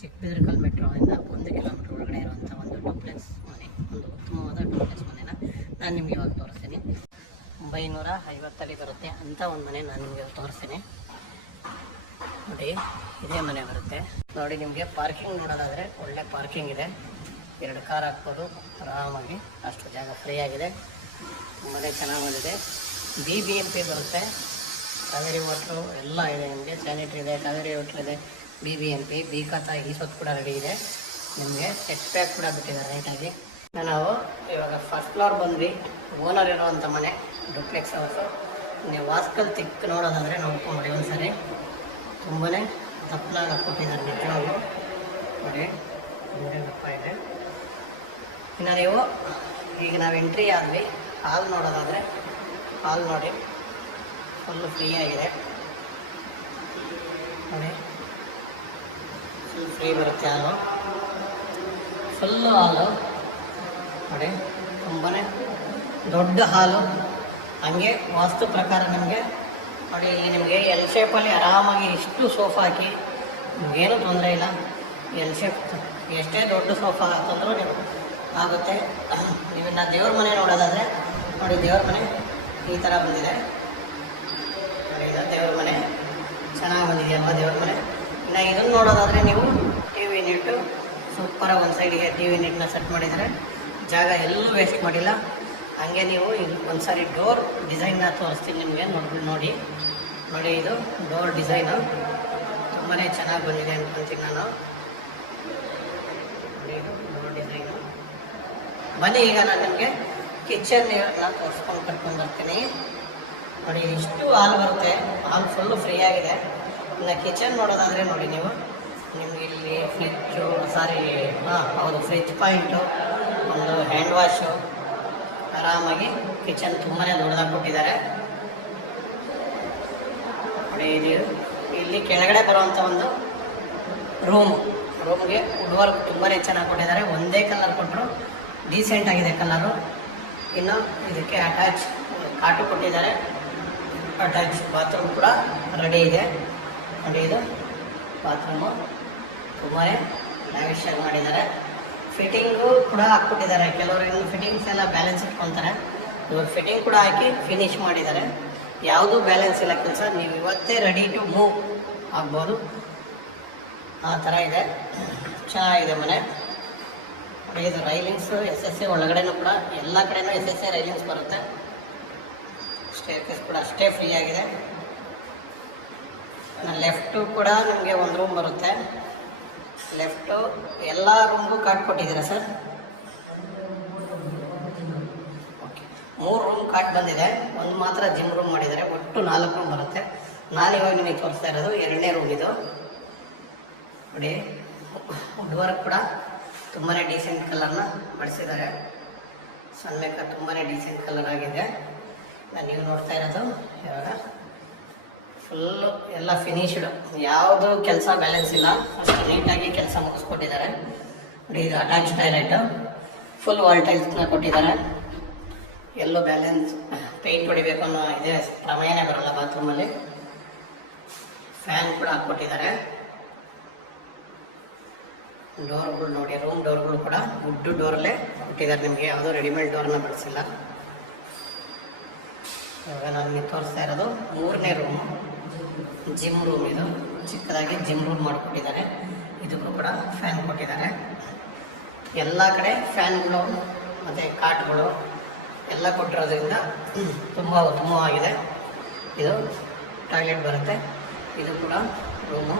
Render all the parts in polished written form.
ಚಿಕ್ಕಬಿದರಕಲ್ ಮೆಟ್ರೋದಿಂದ 1 kilometre ಒಳಗಡೆ ಇರುವಂಥ ಒಂದು ಡೂಪ್ಲೆಕ್ಸ್ ಮನೆ, ಒಂದು ಉತ್ತಮವಾದ ಡೂಪ್ಲೆಕ್ಸ್ ಮನೆನ ನಾನು ನಿಮಗೆ ಇವಾಗ ತೋರಿಸ್ತೀನಿ. 950 ಅಡಿ ಬರುತ್ತೆ ಅಂತ ಒಂದು ಮನೆ ನಾನು ನಿಮಗೆ ತೋರಿಸ್ತೀನಿ. ನೋಡಿ, ಇದೇ ಮನೆ ಬರುತ್ತೆ. ನೋಡಿ, ನಿಮಗೆ ಪಾರ್ಕಿಂಗ್ ನೋಡೋದಾದರೆ ಒಳ್ಳೆ ಪಾರ್ಕಿಂಗ್ ಇದೆ. 2 ಕಾರ್ ಹಾಕ್ಬೋದು ಆರಾಮಾಗಿ, ಅಷ್ಟು ಜಾಗ ಫ್ರೀ ಆಗಿದೆ. ಮನೆ ಚೆನ್ನಾಗಿ ಬಂದಿದೆ. BBMP ಬರುತ್ತೆ, ಕಾವೇರಿ ವಾಟ್ರು ಎಲ್ಲ ಇದೆ. ನಿಮಗೆ ಸ್ಯಾನಿಟ್ರಿ ಇದೆ, ಕಾವೇರಿ ವಾಟ್ರ್ ಇದೆ, BBMP, ಖಾತ ಈ ಸೊತ್ತು ಕೂಡ ರೆಡಿ ಇದೆ. ನಿಮಗೆ ಸೆಟ್ ಬ್ಯಾಕ್ ಕೂಡ ಬಿಟ್ಟಿದ್ದಾರೆ ರೈಟಾಗಿ. ನಾವು ಇವಾಗ ಫಸ್ಟ್ ಫ್ಲೋರ್ ಬಂದ್ವಿ. ಓನರ್ ಇರುವಂಥ ಮನೆ, ಡೂಪ್ಲೆಕ್ಸ್ ಹೌಸು. ನೀವು ವಾಸ್ಕಲ್ ತಿಕ್ ನೋಡೋದಾದರೆ ನೋಡ್ಕೊಂಬಿಡಿ ಒಂದ್ಸರಿ. ತುಂಬಾ ದಪ್ಪನಾಗಿ ಕೊಟ್ಟಿದ್ದಾರೆ ನಿಜವಾಗ್ಲೂ. ನೋಡಿ, ದಪ್ಪ ಇದೆ. ಇನ್ನು ನೀವು ಈಗ ನಾವು ಎಂಟ್ರಿ ಆದ್ವಿ. ಹಾಲ್ ನೋಡೋದಾದರೆ ಹಾಲ್ ನೋಡಿ, ಫುಲ್ಲು ಫ್ರೀ ಆಗಿದೆ. ನೋಡಿ, ಫುಲ್ ಫ್ರೀ ಬರುತ್ತೆ ಹಾಲು, ಫುಲ್ಲು ಹಾಲು. ನೋಡಿ, ತುಂಬಾ ದೊಡ್ಡ ಹಾಲು. ಹಂಗೆ ವಾಸ್ತು ಪ್ರಕಾರ ನಿಮಗೆ ನೋಡಿ, ಇಲ್ಲಿ ನಿಮಗೆ ಎಲ್ ಶೇಪಲ್ಲಿ ಆರಾಮಾಗಿ ಇಷ್ಟು ಸೋಫಾ ಹಾಕಿ ನಿಮಗೇನು ತೊಂದರೆ ಇಲ್ಲ. ಎಲ್ ಶೇಪ್ ಎಷ್ಟೇ ದೊಡ್ಡ ಸೋಫಾ ಹಾಕಂದ್ರೂ ನೀವು ಆಗುತ್ತೆ. ನೀವಿನ್ನು ದೇವ್ರ ಮನೆ ನೋಡೋದಾದರೆ ನೋಡಿ, ದೇವ್ರ ಮನೆ ಈ ಥರ ಬಂದಿದೆ. ನೋಡಿ, ಇದು ದೇವ್ರ ಮನೆ ಚೆನ್ನಾಗಿ ಬಂದಿದೆಯಲ್ವ ದೇವ್ರ ಮನೆ. ಇನ್ನು ಇದನ್ನು ನೋಡೋದಾದರೆ ನೀವು TV ಯೂನಿಟ್ಟು ಸೂಪರಾಗಿ ಒಂದು ಸೈಡಿಗೆ TV ಯೂನಿಟ್ನ ಸೆಟ್ ಮಾಡಿದರೆ ಜಾಗ ಎಲ್ಲೂ ವೇಸ್ಟ್ ಮಾಡಿಲ್ಲ. ಹಾಗೆ ನೀವು ಇದು ಒಂದು ಸಾರಿ ಡೋರ್ ಡಿಸೈನ್ನ ತೋರಿಸ್ತೀನಿ ನಿಮಗೆ. ನೋಡಿ, ಇದು ಡೋರ್ ಡಿಸೈನು ತುಂಬಾ ಚೆನ್ನಾಗಿ ಬಂದಿದೆ ಅಂದ್ಕೊಳ್ತೀನಿ ನಾನು. ನೋಡಿ, ಇದು ಡೋರ್ ಡಿಸೈನು. ಬನ್ನಿ, ಈಗ ನಾನು ನಿಮಗೆ ಕಿಚನ್ನ ತೋರಿಸ್ಕೊಂಡು ಕರ್ಕೊಂಡು ಬರ್ತೀನಿ. ನೋಡಿ, ಇಷ್ಟು ಹಾಲ್ ಬರುತ್ತೆ. ಹಾಲ್ ಫುಲ್ಲು ಫ್ರೀ ಆಗಿದೆ. ಇನ್ನು ಕಿಚನ್ ನೋಡೋದಾದರೆ ನೋಡಿ, ನಿಮಗೆ ಇಲ್ಲಿ ಫ್ರಿಜ್ ಪಾಯಿಂಟು, ಒಂದು ಹ್ಯಾಂಡ್ ವಾಶು, ಆರಾಮಾಗಿ ಕಿಚನ್ ತುಂಬಾ ದೊಡ್ಡದಾಗಿ ಕೊಟ್ಟಿದ್ದಾರೆ. ನೋಡಿ, ಇಲ್ಲಿ ಕೆಳಗಡೆ ಬರುವಂಥ ಒಂದು ರೂಮ್ಗೆ ವುಡ್ ವರ್ಕ್ ತುಂಬಾ ಚೆನ್ನಾಗಿ ಕೊಟ್ಟಿದ್ದಾರೆ. ಒಂದೇ ಕಲರ್ ಕೊಟ್ಟರು, ಡೀಸೆಂಟ್ ಆಗಿದೆ ಕಲರು. ಇನ್ನು ಇದಕ್ಕೆ ಅಟ್ಯಾಚ್ ಕಾಟು ಕೊಟ್ಟಿದ್ದಾರೆ. ಅಟ್ಯಾಚ್ ಬಾತ್ರೂಮ್ ಕೂಡ ರೆಡಿ ಇದೆ. ನೋಡಿ, ಇದು ಬಾತ್ರೂಮು ತುಂಬಾ ಲ್ಯಾವಿಶ್ ಆಗಿ ಮಾಡಿದ್ದಾರೆ. ಫಿಟ್ಟಿಂಗು ಕೂಡ ಹಾಕ್ಬಿಟ್ಟಿದ್ದಾರೆ. ಕೆಲವರು ಇನ್ನು ಫಿಟ್ಟಿಂಗ್ಸ್ ಎಲ್ಲ ಬ್ಯಾಲೆನ್ಸ್ ಇಟ್ಕೊತಾರೆ. ಇವಾಗ ಫಿಟ್ಟಿಂಗ್ ಕೂಡ ಹಾಕಿ ಫಿನಿಶ್ ಮಾಡಿದ್ದಾರೆ. ಯಾವುದೂ ಬ್ಯಾಲೆನ್ಸ್ ಇಲ್ಲ ಕೆಲಸ. ನೀವು ಇವತ್ತೇ ರೆಡಿ ಟು ಮೂವ್ ಆಗ್ಬೋದು, ಆ ಥರ ಇದೆ. ಚೆನ್ನಾಗಿದೆ ಮನೆ. ನೋಡಿ, ಇದು ರೈಲಿಂಗ್ಸು SSA ಒಳಗಡೆನೂ ಕೂಡ ಎಲ್ಲ ಕಡೆನೂ SSA ರೈಲಿಂಗ್ಸ್ ಬರುತ್ತೆ. ಸ್ಟೇರ್ಕೇಸ್ ಕೂಡ ಅಷ್ಟೇ ಫ್ರೀ ಆಗಿದೆ. ಲೆಫ್ಟು ಕೂಡ ನಿಮಗೆ ಒಂದು ರೂಮ್ ಬರುತ್ತೆ. ಲೆಫ್ಟು ಎಲ್ಲ ರೂಮ್ಗೂ ಕಾಟ್ ಕೊಟ್ಟಿದ್ದೀರಾ ಸರ್? ಓಕೆ, 3 ರೂಮ್ ಕಾಟ್ ಬಂದಿದೆ. ಒಂದು ಮಾತ್ರ ಜಿಮ್ ರೂಮ್ ಮಾಡಿದ್ದಾರೆ. ಒಟ್ಟು 4 ರೂಮ್ ಬರುತ್ತೆ. ನಾನಿವಾಗ ನಿಮಗೆ ತೋರಿಸ್ತಾ ಇರೋದು 2ನೇ ರೂಮ್. ಇದು ನೋಡಿ, ವುಡ್ ವರ್ಕ್ ಕೂಡ ತುಂಬಾ ಡೀಸೆಂಟ್ ಕಲರ್ನ ಬಳಸಿದ್ದಾರೆ. ಸನ್ಮೇಕ ತುಂಬಾ ಡೀಸೆಂಟ್ ಕಲರ್ ಆಗಿದೆ. ನೀವು ನೋಡ್ತಾ ಇರೋದು ಇವಾಗ ಫುಲ್ಲು ಎಲ್ಲ ಫಿನಿಶ್ಡ್, ಯಾವುದು ಕೆಲಸ ಬ್ಯಾಲೆನ್ಸ್ ಇಲ್ಲ. ಅಷ್ಟು ನೀಟಾಗಿ ಕೆಲಸ ಮುಗಿಸ್ಕೊಟ್ಟಿದ್ದಾರೆ. ನೋಡಿ, ಇದು ಅಟ್ಯಾಚ್ ಟಾಯ್ಲೆಟ್, ಫುಲ್ ವಾಲ್ ಟೈಲ್ಸ್ನ ಕೊಟ್ಟಿದ್ದಾರೆ. ಎಲ್ಲೂ ಬ್ಯಾಲೆನ್ಸ್ ಪೇಂಟ್ ಹೊಡಿಬೇಕು ಅನ್ನೋ ಇದೇ ಪ್ರಮೇಯನೇ ಬರೋಲ್ಲ ಬಾತ್ರೂಮಲ್ಲಿ. ಫ್ಯಾನ್ ಕೂಡ ಹಾಕ್ಕೊಟ್ಟಿದ್ದಾರೆ. ಡೋರ್ಗಳು ನೋಡಿ, ರೂಮ್ ಡೋರ್ಗಳು ಕೂಡ ವುಡ್ ಡೋರಲ್ಲೇ ಕೊಟ್ಟಿದ್ದಾರೆ. ನಿಮಗೆ ಯಾವುದೋ ರೆಡಿಮೇಡ್ ಡೋರ್ನ ಬಳಸಿಲ್ಲ. ಇವಾಗ ನಾನು ನಿಮಗೆ ತೋರಿಸ್ತಾ ಇರೋದು 3ನೇ ರೂಮು, ಜಿಮ್ ರೂಮ್. ಇದು ಚಿಕ್ಕದಾಗಿ ಜಿಮ್ ರೂಮ್ ಮಾಡಿಕೊಟ್ಟಿದ್ದಾರೆ. ಇದಕ್ಕೂ ಕೂಡ ಫ್ಯಾನ್ ಕೊಟ್ಟಿದ್ದಾರೆ. ಎಲ್ಲ ಕಡೆ ಫ್ಯಾನ್ಗಳು ಮತ್ತು ಕಾಟ್ಗಳು ಎಲ್ಲ ಕೊಟ್ಟಿರೋದ್ರಿಂದ ತುಂಬ ಉತ್ತಮವಾಗಿದೆ. ಇದು ಟಾಯ್ಲೆಟ್ ಬರುತ್ತೆ. ಇದು ಕೂಡ ರೂಮು.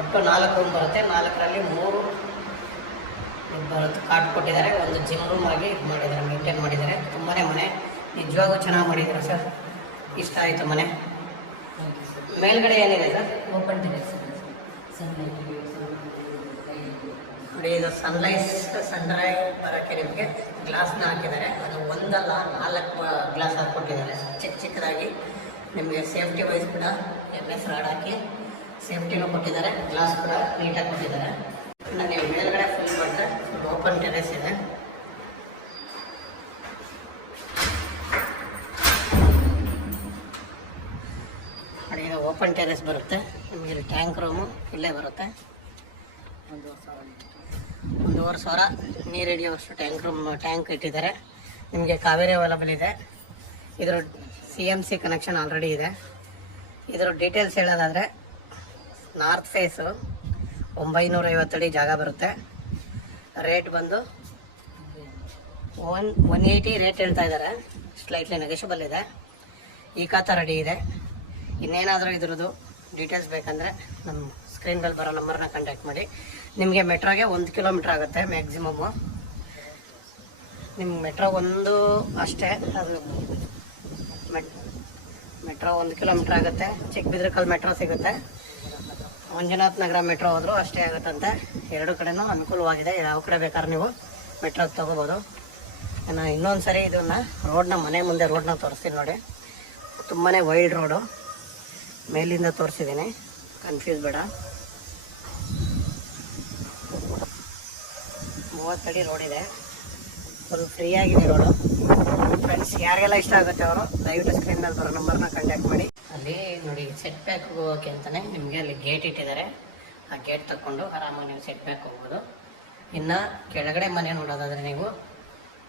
ಒಟ್ಟು 4 ರೂಮ್ ಬರುತ್ತೆ. 4ರಲ್ಲಿ 3 ಬರುತ್ತೆ ಕಾಟ್ ಕೊಟ್ಟಿದ್ದಾರೆ. ಒಂದು ಜಿಮ್ ರೂಮ್ ಆಗಿ ಇದು ಮಾಡಿದ್ದಾರೆ, ಮೇಂಟೈನ್ ಮಾಡಿದ್ದಾರೆ. ತುಂಬಾ ಮನೆ ನಿಜವಾಗೂ ಚೆನ್ನಾಗಿ ಮಾಡಿದ್ದಾರೆ ಸರ್. ಇಷ್ಟ ಆಯಿತು ಮನೆ. ಮೇಲ್ಗಡೆ ಏನಿದೆ ಸರ್? Open terrace. ನೋಡಿ, ಇದು ಸನ್ರೈಸ್ ಬರೋಕ್ಕೆ ನಿಮಗೆ ಗ್ಲಾಸ್ನ ಹಾಕಿದ್ದಾರೆ. ಅದು ಒಂದಲ್ಲ 4 ಗ್ಲಾಸ್ ಹಾಕ್ಕೊಟ್ಟಿದ್ದಾರೆ ಚಿಕ್ಕದಾಗಿ. ನಿಮಗೆ ಸೇಫ್ಟಿ ವೈಸ್ ಕೂಡ MS ರಾಡ್ ಹಾಕಿ ಸೇಫ್ಟಿನೂ ಕೊಟ್ಟಿದ್ದಾರೆ. ಗ್ಲಾಸ್ ಕೂಡ ನೀಟಾಗಿ ಕೊಟ್ಟಿದ್ದಾರೆ. ಇನ್ನು ನೀವು ಮೇಲ್ಗಡೆ ಫುಲ್ ಬಂದರೆ ಓಪನ್ ಟೆರೆಸ್ ಇದೆ. ನೋಡಿ, ಇದು ಓಪನ್ ಟೆರೆಸ್ ಬರುತ್ತೆ. ನಿಮಗೆ ಟ್ಯಾಂಕ್ ರೂಮು ಇಲ್ಲೇ ಬರುತ್ತೆ. 1,500 ನೀರು ಹಿಡಿಯುವಷ್ಟು ಟ್ಯಾಂಕ್ ಇಟ್ಟಿದ್ದಾರೆ. ನಿಮಗೆ ಕಾವೇರಿ ಅವೈಲಬಲ್ ಇದೆ. ಇದರ CMC ಕನೆಕ್ಷನ್ ಆಲ್ರೆಡಿ ಇದೆ. ಇದರ ಡೀಟೇಲ್ಸ್ ಹೇಳೋದಾದರೆ ನಾರ್ತ್ ಫೇಸು 950 ಅಡಿ ಜಾಗ ಬರುತ್ತೆ. ರೇಟ್ ಬಂದು 180 ರೇಟ್ ಹೇಳ್ತಾ ಇದ್ದಾರೆ. ಸ್ಲೈಟ್ಲಿ ನೆಗೆಷಬಲ್ ಇದೆ. ಈ ಖಾತ ರೆಡಿ ಇದೆ. ಇನ್ನೇನಾದರೂ ಇದ್ರದ್ದು ಡೀಟೇಲ್ಸ್ ಬೇಕಂದರೆ ನಮ್ಮ ಸ್ಕ್ರೀನ್ ಮೇಲೆ ಬರೋ ನಂಬರ್ನ ಕಾಂಟ್ಯಾಕ್ಟ್ ಮಾಡಿ. ನಿಮಗೆ ಮೆಟ್ರೋಗೆ 1 ಕಿಲೋಮೀಟ್ರ್ ಆಗುತ್ತೆ ಮ್ಯಾಕ್ಸಿಮಮ್ಮು. ನಿಮ್ಗೆ ಮೆಟ್ರೋ ಒಂದು ಅಷ್ಟೇ, ಅದು ಮೆಟ್ರೋ 1 ಕಿಲೋಮೀಟ್ರ್ ಆಗುತ್ತೆ. ಚಿಕ್ಕಬಿದ್ರಕಲ್ ಮೆಟ್ರೋ ಸಿಗುತ್ತೆ. ಮಂಜುನಾಥ್ ನಗರ ಮೆಟ್ರೋ ಹೋದರೂ ಅಷ್ಟೇ ಆಗುತ್ತಂತೆ. ಎರಡು ಕಡೆನೂ ಅನುಕೂಲವಾಗಿದೆ. ಯಾವ ಕಡೆ ಬೇಕಾದ್ರೆ ನೀವು ಮೆಟ್ರೋಗೆ ತೊಗೋಬೋದು. ನಾನು ಇನ್ನೊಂದು ಸರಿ ಇದನ್ನು ಮನೆ ಮುಂದೆ ರೋಡ್ನ ತೋರಿಸ್ತೀನಿ ನೋಡಿ. ತುಂಬಾ ವೈಲ್ಡ್ ರೋಡು. ಮೇಲಿಂದ ತೋರಿಸಿದ್ದೀನಿ, ಕನ್ಫ್ಯೂಸ್ ಬೇಡ. 30 ಅಡಿ ರೋಡ್ ಇದೆ. ಫುಲ್ ಫ್ರೀ ಆಗಿದೆ ರೋಡು. ಫ್ರೆಂಡ್ಸ್, ಯಾರಿಗೆಲ್ಲ ಇಷ್ಟ ಆಗುತ್ತೆ ಅವರು ದಯವಿಟ್ಟು ಸ್ಕ್ರೀನ್ ಮೇಲೆ ಬರೋ ನಂಬರ್ನ ಕಾಂಟ್ಯಾಕ್ಟ್ ಮಾಡಿ. ಅಲ್ಲಿ ನೋಡಿ, ಸೆಟ್ ಬ್ಯಾಕ್ ಹೋಗೋಕೆ ಅಂತಲೇ ನಿಮಗೆ ಅಲ್ಲಿ ಗೇಟ್ ಇಟ್ಟಿದ್ದಾರೆ. ಆ ಗೇಟ್ ತಗೊಂಡು ಆರಾಮಾಗಿ ನೀವು ಸೆಟ್ ಬ್ಯಾಕ್ ಹೋಗ್ಬೋದು. ಇನ್ನು ಕೆಳಗಡೆ ಮನೆ ನೋಡೋದಾದರೆ ನೀವು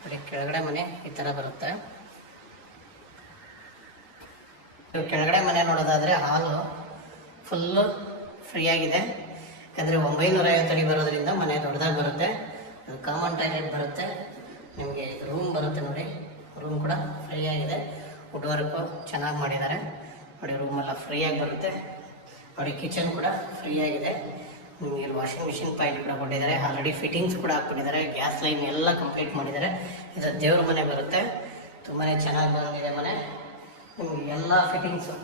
ನೋಡಿ, ಕೆಳಗಡೆ ಮನೆ ಈ ಥರ ಬರುತ್ತೆ. ಕೆಳಗಡೆ ಮನೆ ನೋಡೋದಾದರೆ ಹಾಲು ಫುಲ್ಲು ಫ್ರೀಯಾಗಿದೆ. ಯಾಕಂದರೆ 950 ಅಡಿ ಬರೋದ್ರಿಂದ ಮನೆ ದೊಡ್ಡದಾಗಿ ಬರುತ್ತೆ. ಅದು ಕಾಮನ್ ಟಾಯ್ಲೆಟ್ ಬರುತ್ತೆ. ನಿಮಗೆ ರೂಮ್ ಬರುತ್ತೆ ನೋಡಿ. ರೂಮ್ ಕೂಡ ಫ್ರೀಯಾಗಿದೆ. ವುಡ್ ವರ್ಕು ಚೆನ್ನಾಗಿ ಮಾಡಿದ್ದಾರೆ ನೋಡಿ. ರೂಮೆಲ್ಲ ಫ್ರೀಯಾಗಿ ಬರುತ್ತೆ ನೋಡಿ. ಕಿಚನ್ ಕೂಡ ಫ್ರೀಯಾಗಿದೆ. ನಿಮಗೆ ಇಲ್ಲಿ ವಾಷಿಂಗ್ ಮಿಷಿನ್ ಪಾಯಿಂಟ್ ಕೂಡ ಕೊಟ್ಟಿದ್ದಾರೆ. ಆಲ್ರೆಡಿ ಫಿಟ್ಟಿಂಗ್ಸ್ ಕೂಡ ಹಾಕ್ಬಿಟ್ಟಿದ್ದಾರೆ. ಗ್ಯಾಸ್ ಲೈನ್ ಎಲ್ಲ ಕಂಪ್ಲೀಟ್ ಮಾಡಿದ್ದಾರೆ. ಇದು ದೇವ್ರ ಮನೆ ಬರುತ್ತೆ. ತುಂಬಾ ಚೆನ್ನಾಗಿ ಬಂದಿದೆ ಮನೆ. ನಿಮಗೆ ಎಲ್ಲ ಫಿಟ್ಟಿಂಗ್ಸು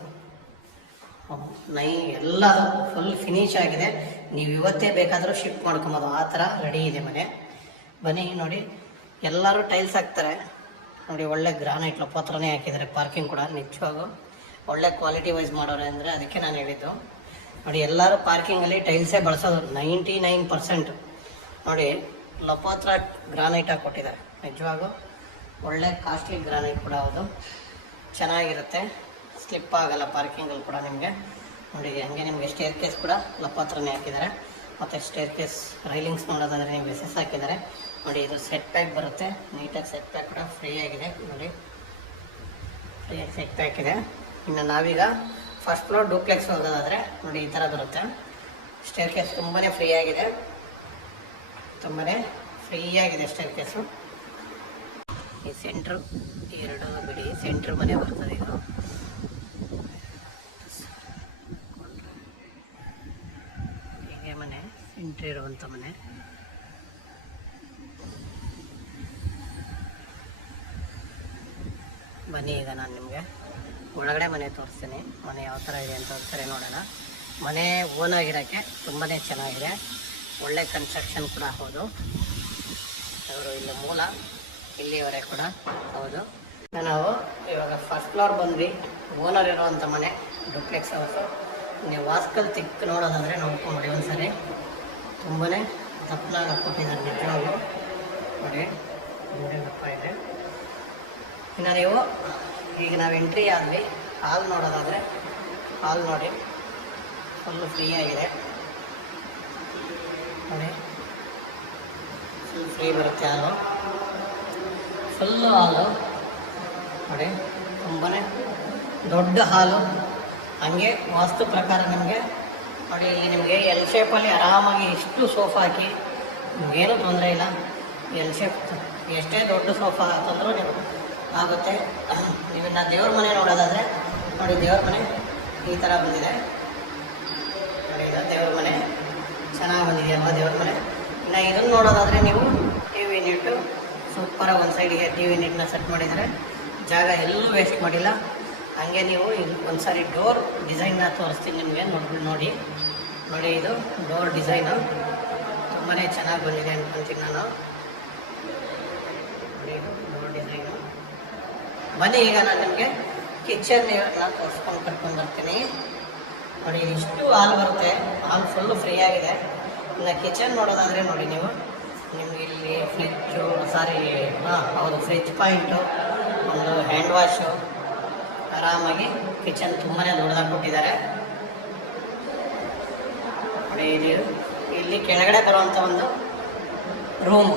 ಎಲ್ಲ ಫುಲ್ ಫಿನಿಶ್ ಆಗಿದೆ. ನೀವು ಇವತ್ತೇ ಬೇಕಾದರೂ ಶಿಫ್ಟ್ ಮಾಡ್ಕೊಬೋದು. ಆ ಥರ ರೆಡಿ ಇದೆ ಮನೆ. ಬನ್ನಿ ನೋಡಿ, ಎಲ್ಲರೂ ಟೈಲ್ಸ್ ಹಾಕ್ತಾರೆ ನೋಡಿ. ಒಳ್ಳೆ ಗ್ರಾನೈಟ್ ಲಪೋತ್ರನೇ ಹಾಕಿದ್ದಾರೆ. ಪಾರ್ಕಿಂಗ್ ಕೂಡ ನಿಜವಾಗೂ ಒಳ್ಳೆ ಕ್ವಾಲಿಟಿ ವೈಸ್ ಮಾಡೋರೆ ಅಂದರೆ ಅದಕ್ಕೆ ನಾನು ಹೇಳಿದ್ದು ನೋಡಿ. ಎಲ್ಲರೂ ಪಾರ್ಕಿಂಗಲ್ಲಿ ಟೈಲ್ಸೇ ಬಳಸೋದು 99% ನೋಡಿ. ಲಪೋತ್ರ ಗ್ರಾನೈಟ್ ಹಾಕಿ ಕೊಟ್ಟಿದ್ದಾರೆ. ನಿಜವಾಗೂ ಒಳ್ಳೆ ಕಾಸ್ಟ್ಲಿ ಗ್ರಾನೈಟ್ ಕೂಡ ಹೌದು. ಚೆನ್ನಾಗಿರುತ್ತೆ. ಸ್ಲಿಪ್ ಆಗಲ್ಲ ಪಾರ್ಕಿಂಗಲ್ಲಿ ಕೂಡ ನಿಮಗೆ ನೋಡಿ. ಹಂಗೆ ನಿಮಗೆ ಸ್ಟೇರ್ ಕೇಸ್ ಕೂಡ ಲಪೋತ್ರನೇ ಹಾಕಿದ್ದಾರೆ. ಮತ್ತು ಸ್ಟೇರ್ ಕೇಸ್ ರೈಲಿಂಗ್ಸ್ ನೋಡೋದಾದರೆ ನೀವು ಎಸ್ ಹಾಕಿದ್ದಾರೆ ನೋಡಿ. ಇದು ಸೆಟ್ ಪ್ಯಾಕ್ ಬರುತ್ತೆ. ನೀಟಾಗಿ ಸೆಟ್ ಪ್ಯಾಕ್ ಕೂಡ ಫ್ರೀ ಆಗಿದೆ ನೋಡಿ. ಫ್ರೀಯಾಗಿ ಸೆಟ್ ಪ್ಯಾಕ್ ಇದೆ. ಇನ್ನು ನಾವೀಗ ಫಸ್ಟ್ ಫ್ಲೋರ್ ಡೂಪ್ಲೆಕ್ಸ್ ಹೋಗೋದಾದರೆ ನೋಡಿ ಈ ಥರ ಬರುತ್ತೆ. ಸ್ಟೇರ್ ಕೇಸ್ ತುಂಬಾ ಫ್ರೀ ಆಗಿದೆ. ತುಂಬಾ ಫ್ರೀಯಾಗಿದೆ ಸ್ಟೇರ್ ಕೇಸು. ಈ ಸೆಂಟ್ರು ಎರಡು ಬಿಡಿ ಸೆಂಟ್ರ್ ಮನೆ ಬರ್ತದೆ. ಇದು ಹೀಗೆ ಮನೆ ಸೆಂಟ್ರ್ ಇರುವಂಥ ಮನೆ. ಬನ್ನಿ, ಈಗ ನಾನು ನಿಮಗೆ ಒಳಗಡೆ ಮನೆ ತೋರಿಸ್ತೀನಿ. ಮನೆ ಯಾವ ಥರ ಇದೆ ಅಂತ ಒಂದ್ಸರಿ ನೋಡೋಣ. ಮನೆ ಓನ್ ಆಗಿರೋಕ್ಕೆ ತುಂಬಾ ಚೆನ್ನಾಗಿದೆ. ಒಳ್ಳೆ ಕನ್ಸ್ಟ್ರಕ್ಷನ್ ಕೂಡ ಹೌದು. ಅವರು ಇಲ್ಲಿ ಮೂಲ ಇಲ್ಲಿಯವರೆ ಕೂಡ ಹೌದು. ನಾವು ಇವಾಗ ಫಸ್ಟ್ ಫ್ಲೋರ್ ಬಂದ್ವಿ. ಓನರ್ ಇರೋವಂಥ ಮನೆ ಡೂಪ್ಲೆಕ್ಸ್ ಹೌಸು. ನೀವು ವಾಸ್ಕಲ್ ತಿಕ್ ನೋಡೋದಾದರೆ ನೋಡ್ಕೊಂಬಿಡಿ ಒಂದ್ಸರಿ. ತುಂಬಾ ದಪ್ಪನಾಗಿ ಹಾಕ್ಕೊಟ್ಟಿದ್ದಾರೆ ನಿಜವಾಗ್ಲೂ ನೋಡಿ. ದಪ್ಪ ಇದೆ. ಇನ್ನು ನೀವು ಈಗ ನಾವು ಎಂಟ್ರಿ ಆದ್ವಿ. ಹಾಲ್ ನೋಡೋದಾದರೆ ಹಾಲ್ ನೋಡಿ ಫುಲ್ಲು ಫ್ರೀ ಆಗಿದೆ ನೋಡಿ. ಫುಲ್ ಫ್ರೀ ಬರುತ್ತೆ ಹಾಲು. ಫುಲ್ಲು ಹಾಲು ನೋಡಿ. ತುಂಬಾ ದೊಡ್ಡ ಹಾಲು. ಹಂಗೆ ವಾಸ್ತು ಪ್ರಕಾರ ನಿಮಗೆ ನೋಡಿ, ನಿಮಗೆ ಎಲ್ ಶೇಪಲ್ಲಿ ಆರಾಮಾಗಿ ಇಷ್ಟು ಸೋಫಾ ಹಾಕಿ ನಿಮಗೇನು ತೊಂದರೆ ಇಲ್ಲ. ಎಲ್ ಶೇಪ್ ಎಷ್ಟೇ ದೊಡ್ಡ ಸೋಫಾ ಹಾಕಿದ್ರೂ ನೀವು ಆಗುತ್ತೆ. ನೀವಿನ್ನು ದೇವ್ರ ಮನೆ ನೋಡೋದಾದರೆ ನೋಡಿ, ದೇವ್ರ ಮನೆ ಈ ಥರ ಬಂದಿದೆ ನೋಡಿ. ಇದು ದೇವ್ರ ಮನೆ ಚೆನ್ನಾಗಿ ಬಂದಿದೆ ಅಲ್ವಾ ದೇವ್ರ ಮನೆ. ಇನ್ನು ಇದನ್ನು ನೋಡೋದಾದರೆ ನೀವು TV ಯೂನಿಟ್ಟು ಸೂಪರಾಗಿ ಒಂದು ಸೈಡಿಗೆ TV ಯೂನಿಟ್ನ ಸೆಟ್ ಮಾಡಿದರೆ ಜಾಗ ಎಲ್ಲೂ ವೇಸ್ಟ್ ಮಾಡಿಲ್ಲ. ಹಂಗೆ ನೀವು ಒಂದು ಸಾರಿ ಡೋರ್ ಡಿಸೈನ್ನ ತೋರಿಸ್ತೀನಿ ನಿಮಗೆ. ನೋಡಿ ನೋಡಿ, ಇದು ಡೋರ್ ಡಿಸೈನು ತುಂಬಾ ಚೆನ್ನಾಗಿ ಬಂದಿದೆ ಅಂದ್ಕೊಳ್ತೀನಿ ನಾನು. ನೋಡಿ, ಡೋರ್ ಡಿಸೈನು. ಬನ್ನಿ, ಈಗ ನಾನು ನಿಮಗೆ ಕಿಚನ್ ನಾನು ತೋರಿಸ್ಕೊಂಡು ಕರ್ಕೊಂಡು ಬರ್ತೀನಿ ನೋಡಿ. ಇಷ್ಟು ಹಾಲ್ ಬರುತ್ತೆ. ಹಾಲ್ ಫುಲ್ಲು ಫ್ರೀ ಆಗಿದೆ. ಇನ್ನು ಕಿಚನ್ ನೋಡೋದಾದರೆ ನೋಡಿ, ನೀವು ನಿಮಗೆ ಇಲ್ಲಿ ಫ್ರಿಜ್ಜು ಹೌದು ಫ್ರಿಜ್ ಪಾಯಿಂಟು, ಒಂದು ಹ್ಯಾಂಡ್ ವಾಶು, ಆರಾಮಾಗಿ ಕಿಚನ್ ತುಂಬಾ ದೊಡ್ಡದಾಗಿ ಕೊಟ್ಟಿದ್ದಾರೆ ನೋಡಿ. ಇಲ್ಲಿ ಇಲ್ಲಿ ಕೆಳಗಡೆ ಬರುವಂಥ ಒಂದು ರೂಮು